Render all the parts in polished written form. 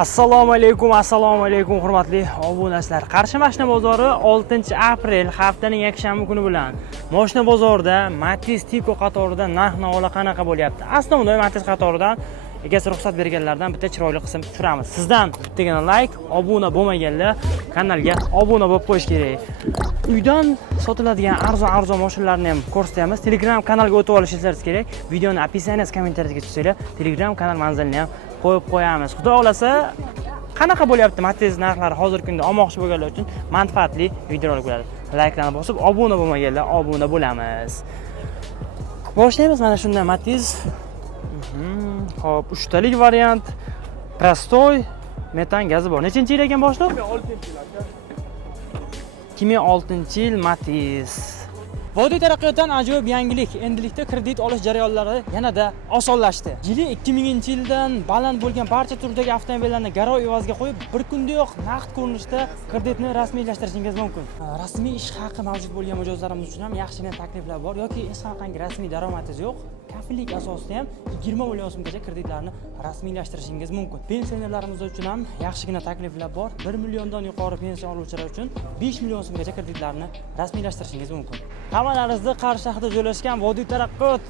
Assalomu alaykum hurmatli obunachilar. Qarshi mashina bozori 6-aprel haftaning yakshanba kuni bilan mashina bozorida Matiz Tiko qatorida narx-navo qanaqa bo'lyapti? Aslida unda Matiz qatoridan egasi ruxsat berganlardan bitta chiroyli qism tushiramiz. Sizdan bittagina like, obuna bo'lmaganlar kanalga obuna bo'lib qo'yish kerak. Uydan sotiladigan arzon mashinalarni ham ko'rsatamiz. Telegram kanalga o'tib olishingiz kerak. Videoni описаниyaga kommentariyga tushsanglar, Telegram kanal manzilini ham qo'yib qo'yamiz. Xudo xolasa, qanaqa bo'lyapti Matiz narxlari hozirgi kunda olmoqchi bo'lganlar uchun manfaatli videolar bo'ladi. Like'larni bosib, obuna bo'lmaganlar obuna bo'lamiz. Boshlaymiz mana shundan Matiz. Xo'p, 3 talik variant. Prostoy, metan gazi bor. Nechinchi yil ekan boshliq? 2006-yil Matiz. Vodiy taraqqiyotdan ajoyib yangilik. Endilikda kredit olish jarayonlari yanada osonlashdi. Yili 2000-yildan baland bo'lgan barcha turdagi avtomobillarni garov evaziga qo'yib, bir kundayoq naqd ko'rinishda kreditni rasmiylashtirishingiz mumkin. Rasmiy ish haqi mavjud bo'lgan mijozlarimiz uchun ham yaxshigina takliflar bor yoki hech qanday rasmiy daromadingiz yo'q. Kafillik asosida ham 20 million so'mgacha kreditlarni rasmiylashtirishingiz mumkin. Pensionerlarimiz uchun ham yaxshigina takliflar bor. 1 milliondan yuqori pensiya oluvchilar uchun 5 million so'mgacha kreditlarni rasmiylashtirishingiz mumkin. Hammalaringizni Qarshi shahrida joylashgan Vodiy taraqqiyot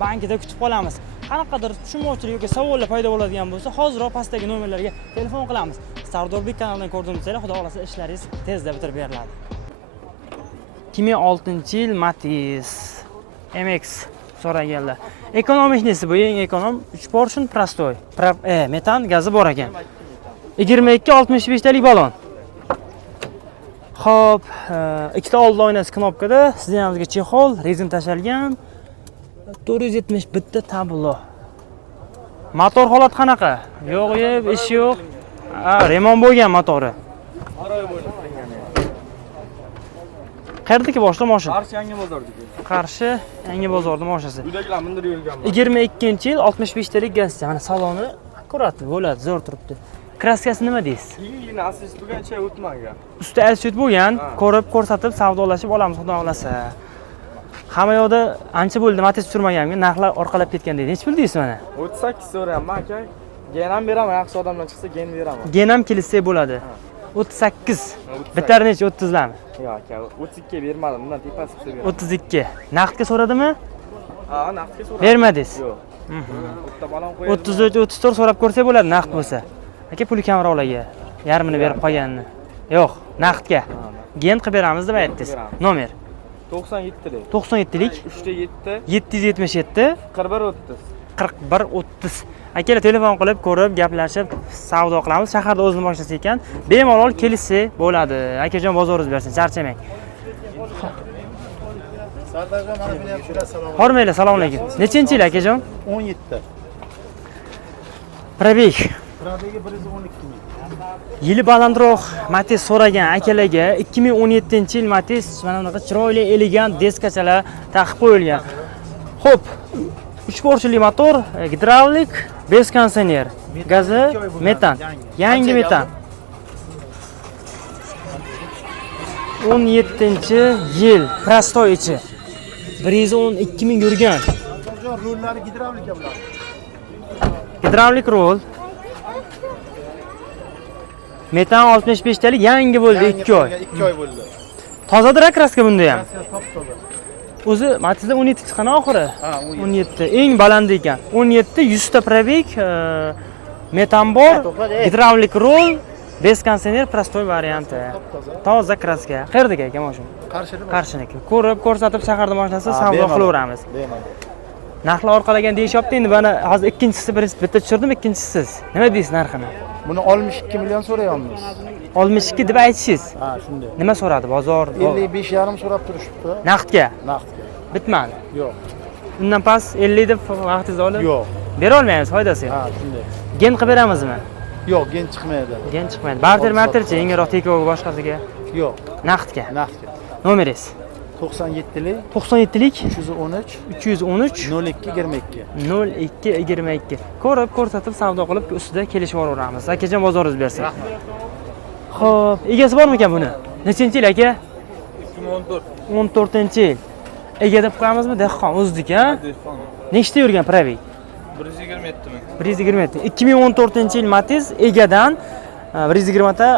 bankida kutib qolamiz. Qanaqadir tushunmovchilik yoki savollar paydo bo'ladigan bo'lsa, hozirroq pastdagi nomerlarga telefon qilamiz. Sardorbek kanalidan ko'rdingizlar, xudo xolasa ishlaringiz tezda bitirib beriladi. 2006-yil Matiz MX so'raganlar. Ekonomishnisi bu eng ekonom 3 portion prostoy. Metan gazi bor ekan. 22-65 talik balon. Xo'p, ikkita old oynasi knopkada, sizga chexol, rezin tashalgan. 470 bitta tablo. Motor holat qanaqa? Yo'q, ish yo'q. Remont bo'lgan motori. Qayerdagi boshqa mashina? Qarshi yangi bozordagi. Qarshi yangi bozorda mashinasi. Uydagilar mindirib yurgan. 22-yil 65 talik gazcha. Mana saloni akkurat bo'ladi, zo'r turibdi. Kraskasi nima deysiz? Yig'ini asos bo'lgancha o'tmagan. Usti asfalt bo'lgan, ko'rib ko'rsatib savdolashib olamiz, xudo xolasa. Hamma yoqda ancha bo'ldi Matiz surmaganimga, narxlar orqalab ketgan deydi. Nech pul deysiz mana? 38 so'rayapman aka. Gen ham beraman, yaxshi odamdan chiqsa gen beraman. Gen ham kelsa bo'ladi. 38. Bittari necha 30larmi? Yo'q aka, 32 ga bermadim. Bundan tepasi qilsa beraman. 32. Naqdga so'radimi? Ha, naqdga so'radim. Bermadingiz? Yo'q. Bitta balon qo'ydim. 33-34 so'rab ko'rsa bo'ladi naqd bo'lsa. Aka puli kamroq olayga. Yarmini berib qo'yganini. Yo'q, naqdga. Gen qilib beramiz deb aytdingiz. Nomer 97lik. 97lik 3 777 4130. Akalar telefon qilib ko'rib, gaplashib, savdo qilamiz. Shaharda o'zini mashinasi ekan. Bemalol kelishsa bo'ladi. Akajon bozoringiz bersin, charchamang. Sardarjon mana buni ham assalomu alaykum. Hormaylar, assalomu alaykum. Nechinchi yil akajon? 17. Probeg. Probegi 112 ming. Yili balandroq Matiz so'ragan akalarga 2017-yil Matiz mana bunaqa chiroyli, elegant diskachalar taqib qo'yilgan. Xo'p, 3 porshili motor, gidravlik, bez konditsioner, gazi, metan. Yangi metan. 17-yil prostoy ichi. 112 ming yurgan. Sardarjon rollari gidravlika bo'ladi. Gidravlik rol. Metan 65 talik yangi bo'ldi 2 oy. 2 oy bo'ldi. Tozadir kraska bunda ham. Top-toza. O'zi Matizda 17 chiqqan oxiri. Ha, 17. Eng balandi ekan. 17 100 ta probeg, metan bor, gidravlik rol, bez konditsioner prostoy varianti. Toza kraska. Qayerdagi ekan mashina? Qarshiniki. Ko'rib, ko'rsatib shaharda mashinasi savdo qilaveramiz. Narxlar orqalagan deyishyapti. Endi mana hozir ikkinchisi bitta tushirdim, ikkinchisi siz. Nima deysiz narxini? Buni 62 million so'rayapmiz. 62 deb aytishsiz. Ha, shunday. Nima so'radi bozor? 55,5 so'rab turishibdi. Naqdga? Naqdga. Bitmadi. Yo'q. Undan past 50 deb vaqtingizni olib. Yo'q. Bera olmaymiz, foydasi yo'q. Ha, shunday. Gen qilib beramizmi? Yo'q, gen chiqmaydi. Gen chiqmaydi. Barter-marterchi, yengiroq Tikoga boshqasiga. Yo'q. Naqdga. Naqdga. Nomeringiz? 97lik 97lik 313 0222 0222. Ko'rib, ko'rsatib savdo qilib ustida kelishib olaveramiz. Akajon bozoringiz bersin. Xo'p, egasi bormi ekan buni? Nechinchi yil aka? 2014. 14-yil. Ega deb qo'yamizmi? Dehqon o'zdik-a? Nechta yurgan probeg? 127 mi? 127. 2014-yil Matiz egadan 120 ta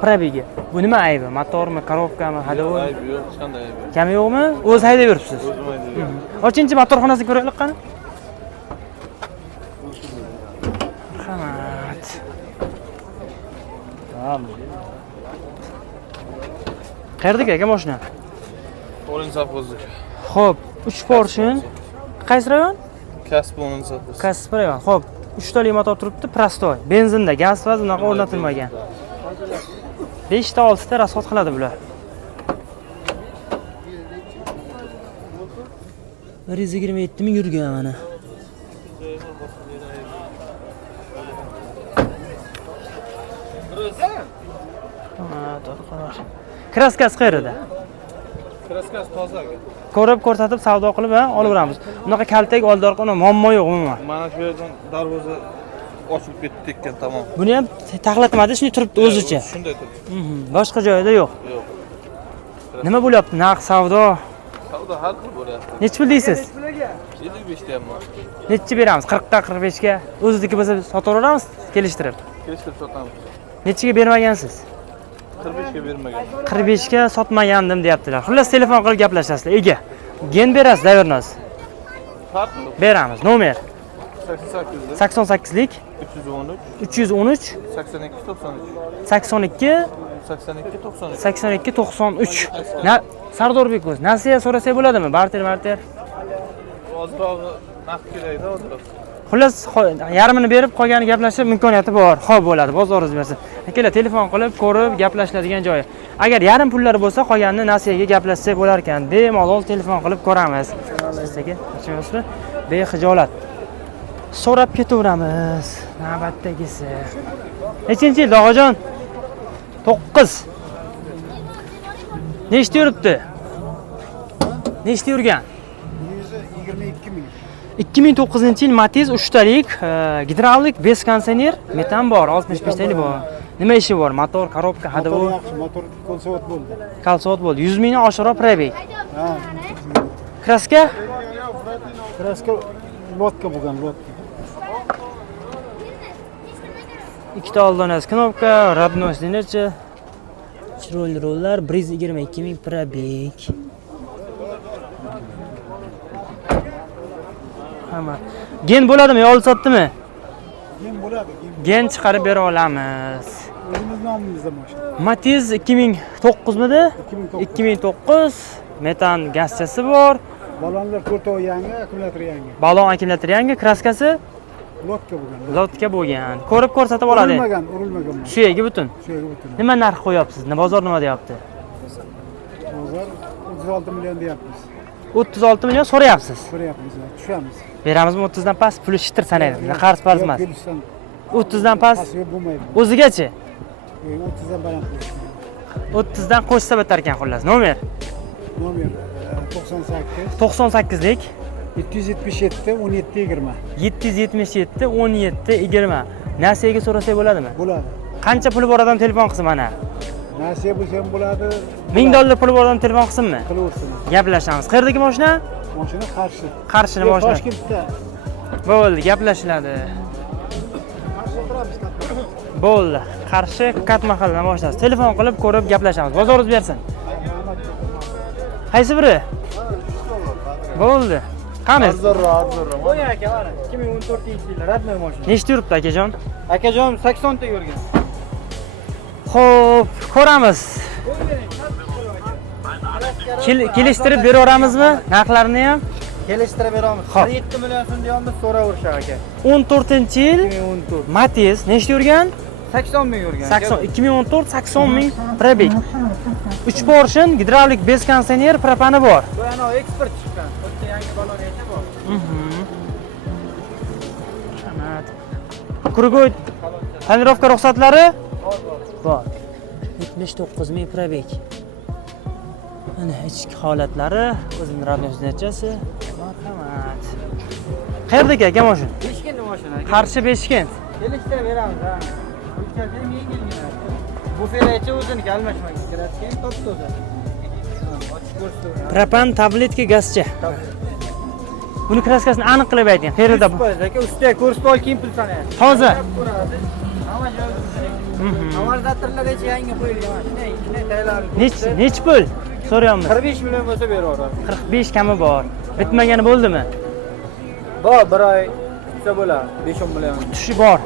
probegi. Bu nima aybi? Motormi, korobkami, hadovoy? Aybi yo'q, hech qanday aybi yo'q. Kami yo'qmi? O'zi haydab yuribsiz. O'zim haydayman. Ochinchi motorxonasini ko'raylik qani. Marhamat. Qayerdagi aka mashina? O'rin savxozi. Xo'p, 3 Porsche. Qaysi rayon? Kasb o'rin savxozi. Kasb rayon. Xo'p, 3 tali motor turibdi, prostoy. Benzinda, gaz va unaqa o'rnatilmagan. 5 ta 6 ta rasxod qiladi bular. 127 ming yurgan mana. Kraskasi qayerda? Kraskasi toza aka. Ko'rib ko'rsatib savdo qilib olaveramiz. Bunaqa kaltak oldi orqani muammo yo'q umuman. Mana shu yerdan darvoza ochilib ketdi tekkan tamom. Buni ham taxlatmadi, shunday turibdi o'zicha. Shunday turibdi. Boshqa joyida yo'q. Yo'q. Nima bo'lyapti? Naq savdo. Savdo har xil bo'lyapti. Nechi pul deysiz? 55 ta ham bor. Nechi beramiz? 40 ta 45 ga. O'ziniki bo'lsa sotaveramiz, kelishtirib. Kelishtirib sotamiz. Nechiga bermagansiz? 45 ga bermagan. 45 ga sotmagandim deyaptilar. Xullas telefon qilib gaplashasizlar. Ega. Gen berasiz, davernoz. Farqi yo'q. Beramiz. Nomer 88 88lik 313 313 82 82 93 82 93. 82 93. Sardorbek o'zi. Nasiya so'rasak bo'ladimi? Barter. Ozrog'i naqd kerakda ozroq. Xullas yarmini berib qolgani gaplashib imkoniyati bor. Xo'p bo'ladi, bozoringiz bersin. Akalar telefon qilib ko'rib gaplashiladigan joyi. Agar yarim pullari bo'lsa, qolganini nasiyaga gaplashsak bo'lar ekan. Bemalol telefon qilib ko'ramiz. Sizga tushunasizmi? Bexijolat. So'rab ketaveramiz. Navbatdagisi. Nechinchi yil og'ajon? 9. Nechta yuribdi? Nechta yurgan? 122 ming. 2009-yil Matiz 3 talik, gidravlik, bez konditsioner, metan bor, 65 talik bor. Nima ishi bor? Motor, korobka, hadovoy. Motor konsoat bo'ldi. Kalsot bo'ldi. 100 mingdan oshiqroq probeg. Ha. Kraska? Kraska lotka bo'lgan, lotka. Ikkita oldinasi knopka, radnos necha? Chiroyli rollar, 122 ming probeg. Hamma. Gen bo'ladimi, yo olsatdimi? Gen bo'ladi, Gen chiqarib bera olamiz. O'zimiz nomimizda mashina. Matiz 2009 midi? 2009. Metan gazchasi bor. Balonlar to'rtov yangi, akkumulyator yangi. Balon akkumulyator yangi, kraskasi Lotka bo'lgan. lotka bo'lgan. Ko'rib ko'rsatib oladi. Urilmagan. Suyagi butun. Suyagi butun. Nima narx qo'yapsiz? Bozor nima deyapti? Bozor 36 million deyapmiz. 36 million so'rayapsiz. So'rayapmiz, tushamiz. Beramizmi 30 dan past? Puli shitir sanaydi. Qarz parz emas. 30 dan past. Past bo'lmaydi. O'zigachi? 30 dan baland bo'ladi. 30 dan qo'shsa bitar ekan xullas. Nomer Nomer 98 98lik 777 17 20. 777 17 20. Nasiyaga so'rasak bo'ladimi? Bo'ladi. Qancha puli bor odam telefon qilsin mana? Nasiya bo'lsa ham bo'ladi. $1000 puli bor odam telefon qilsinmi? Qilaversin. Gaplashamiz. Qayerdagi mashina? Mashina Qarshi. Qarshini mashina. Toshkentda. Bo'ldi, gaplashiladi. Bo'ldi. Qarshi Katmahaldan boshlaymiz. Telefon qilib ko'rib gaplashamiz. Bozoringiz bersin. Qaysi biri? Bo'ldi. Qani? Zo'rroq. Qo'ying aka, mana 2014-yil radnoy mashina. Nechta yuribdi akajon? Akajon 80 ta yurgan. Xo'p, ko'ramiz. Kelishtirib beraveramizmi? Narxlarini ham? Kelishtirib beramiz. Xo'p. 7 million so'm deyapmiz, so'raverishar aka. 14-yil 2014. Matiz nechta yurgan? 80 ming yurgan. 2014 80 ming probeg. 3 Porsche, gidravlik, bez konditsioner, propani bor. Bu ana eksport chiqqan. O'sha yangi balon esa bor. Rahmat. Krugoy tonirovka ruxsatlari bor. 79 ming probeg. Mana ichki holatlari, o'zining radiosinachasi. Marhamat. Qayerdagi aka mashina? Beshkent mashina. Qarshi Beshkent. Kelishtirib beramiz ha. O'tkazib yengilgina. Bu ferachi o'ziniki almashmagan kerak. Keyin topdi o'zi. Ochib ko'rsatdi. Propan tabletka gazcha. Buni kraskasini aniq qilib ayting. Ferida bu. aka ustiga ko'rsatib keyin pul sanayapti. Toza. Hamma joyi. Amortizatorlar hech yangi qo'yilgan. Shunday tayyorlar. Nech pul? So'rayapman. 45 million bo'lsa beraveradi. 45 kami bor. Bitmagani bo'ldimi? Bor, bir oy tutsa bo'ladi. 5-10 million. Tushi bor.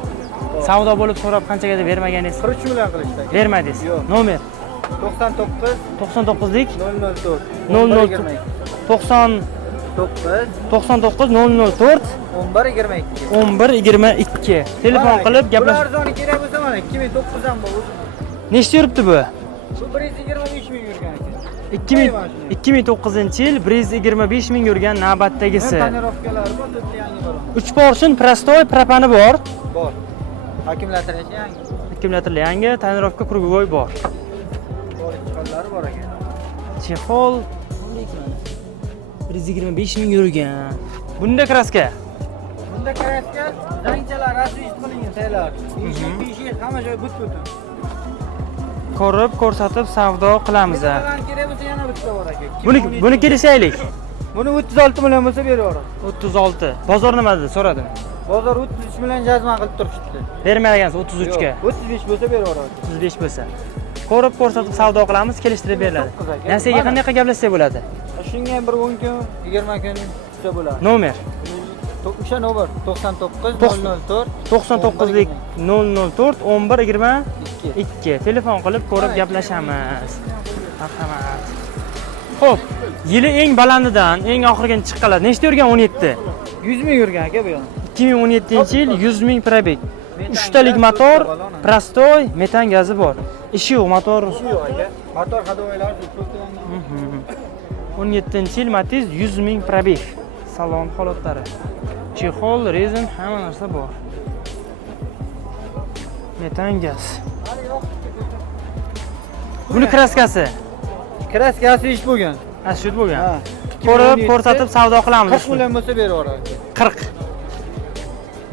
Savdo bo'lib so'rab qanchaga deb bermaganingiz? 43 million qilishdi. Bermadingiz. Yo'q. Nomer 99 lik 004 004 90 99 004 1122 telefon qilib gaplash. Arzoni kerak bo'lsa mana 2009 dan bor. Nechta yuribdi bu? Bu 125 ming yurgan ekan. 2009-yil 125 ming yurgan navbatdagisi. Tonirovkalari bor, to'rtta yangi bor. 3 portion prostoy propani bor. Bor. Akkumulyatori yangi. Akkumulyatorlar yangi, tonirovka krugovoy bor. Chiqonlari bor ekan. Chexol 125 ming yurgan. Bunda kraska. Bunda kraska zangchalar rasmiy qilingan tayyor. Eshik hamma joy but-butun. Ko'rib, ko'rsatib savdo qilamiz. Kerak bo'lsa yana bitta bor aka. Buni kelishaylik. Buni 36 million bo'lsa beraveradi. 36. Bozor nima dedi, so'radim. Bozor 33 million jazman qilib turibdi. Bermagansiz 33 ga. 35 bo'lsa beraveradi. 35 bo'lsa. Ko'rib, ko'rsatib savdo qilamiz, kelishtirib beriladi. Nasiyaga qanday gaplashsak bo'ladi? Shunga ham bir 10 kun, 20 kun tutsa bo'ladi. Nomer O'sha nomer 99 004 99 lik 004 1122. Telefon qilib ko'rib gaplashamiz. Marhamat. Xo'p, yili eng balandidan eng oxiriga chiqqanlar nechta yurgan 17? 100 ming yurgan aka bu yana. 2017-yil 100 ming probeg. 3 talik motor, prostoy, metan gazi bor. Ishi yo'q, motor. Ishi yo'q aka. Motor hadovaylari ko'plangan. 17-yil Matiz 100 ming probeg. Salon holatlari. Chexol, rezin, hamma narsa bor. Metan gaz. Buni kraskasi. Kraskasi ish bo'lgan. Shut bo'lgan. Ko'rib, ko'rsatib savdo qilamiz. 40 million bo'lsa beraveradi. 40.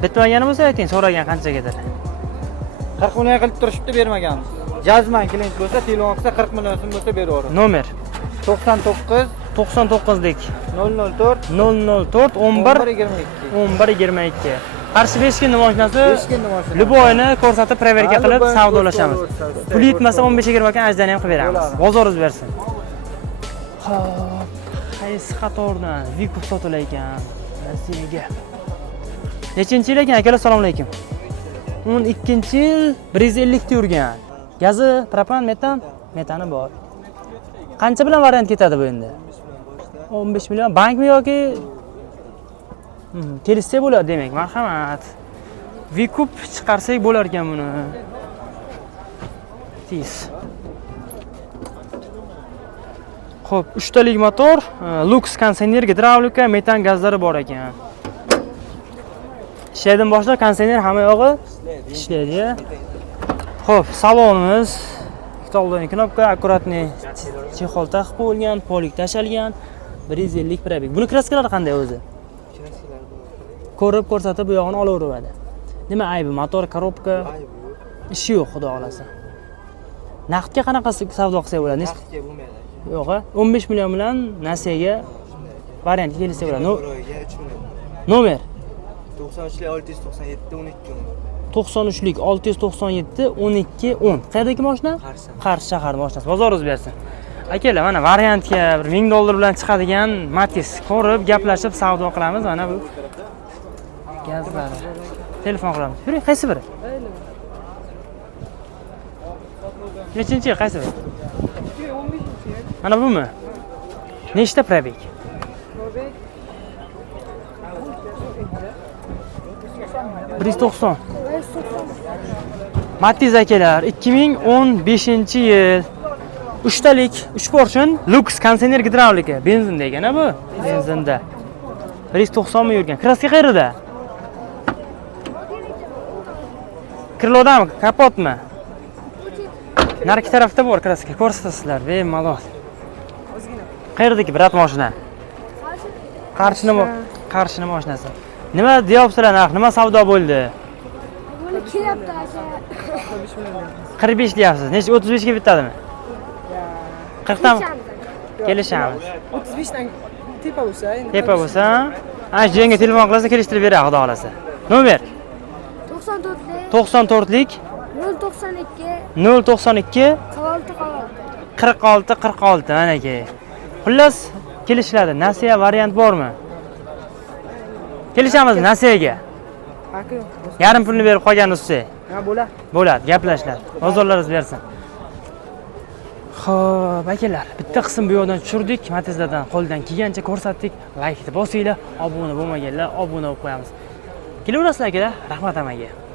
Bitmagani bo'lsa ayting, so'ragan qanchagadir. 40 million qilib turishibdi, bermaganmiz. Jazman klient bo'lsa, telefon qilsa 40 million so'm bo'lsa beraveradi. Nomer 99 lik 004 004 1122. Qarshi 5 kunlik mashinasi. 5 kunlik mashina. Luboyni ko'rsatib proverka qilib savdolashamiz. Pul yetmasa 15-20 kan ajdani ham qilib beramiz. Bozoringiz bersin. Xo'p, qaysi qatordan Vikov sotilar ekan? Nasiyaga. Nechinchi yil ekan akalar, assalomu alaykum. 12-yil 150 ta yurgan. Gazi, propan, metan, metani bor. Qancha bilan variant ketadi bu endi? 15 million. Bankmi yoki kelishsa bo'ladi demak. Marhamat. Vikup chiqarsak bo'lar ekan buni. Tiz. Xo'p, 3 talik motor, Lux konditsioner, gidravlika, metan gazlari bor ekan. Ishlaydan boshlab konditsioner hamma yog'i ishlaydi. Xo'p, salonimiz Kitobdan knopka, akkuratniy chexol taqib qo'yilgan, polik tashalgan, 150 probeg. Buni kraskalari qanday o'zi? Ko'rib, ko'rsatib bu yog'ini olaveradi. Nima aybi? Motor, korobka ishi yo'q, xudo xolasa. Naqdga qanaqa savdo qilsa bo'ladi? Naqdga bo'lmaydi. Yo'q, 15 million bilan Nasiyaga variant kelsa bo'ladi. Nomer 93lik 697 12 93lik 697 12 10. Qayerdagi mashina? Qarshi shahar mashinasi. Bozoringiz bersin. Akalar, mana variantga bir $1000 bilan chiqadigan Matiz ko'rib, gaplashib savdo qilamiz. Mana bu gazlar. Telefon qilamiz. Yuring, qaysi biri? Nechinchi, qaysi biri? Mana bumi? Nechta probeg? Probeg 190. Matiz akalar, 2015-yil 3 talik 3 portion Lux konditsioner gidravlika, benzinda ekan bu. Benzinda 190 ming yurgan. Kraska qayerda? Krilodami, kapotmi? Narki tarafda bor kraska, ko'rsatasizlar, bemalol. Qayerdagi brat mashina? Qarshini mashinasi. Nima deyapsizlar narx? Nima savdo bo'ldi? Buni kelyapti aka. 45 deyapsiz. Necha 35 ga bitadimi? 40 dan kelishamiz. 35 dan tepa bo'lsa, endi Tepa bo'lsa, Ana shu yerga telefon qilsa kelishtirib beradi, xudo xolasa. Nomer 94lik 94lik 092 092 46 46 mana aka. Xullas kelishiladi. Nasiya variant bormi? Kelishamiz Nasiyaga. Aka. Yarim pulni berib qolgan ustida. Ha, bo'la. Bo'ladi, gaplashiladi. Bozorlaringiz bersin. Xo'p, akalar, bitta qism bu yoqdan tushirdik, Matizlardan qo'ldan kelgancha ko'rsatdik. Like bosinglar, obuna bo'lmaganlar obuna bo'lib qo'yamiz. Kelaverasizlar akalar, rahmat amaga.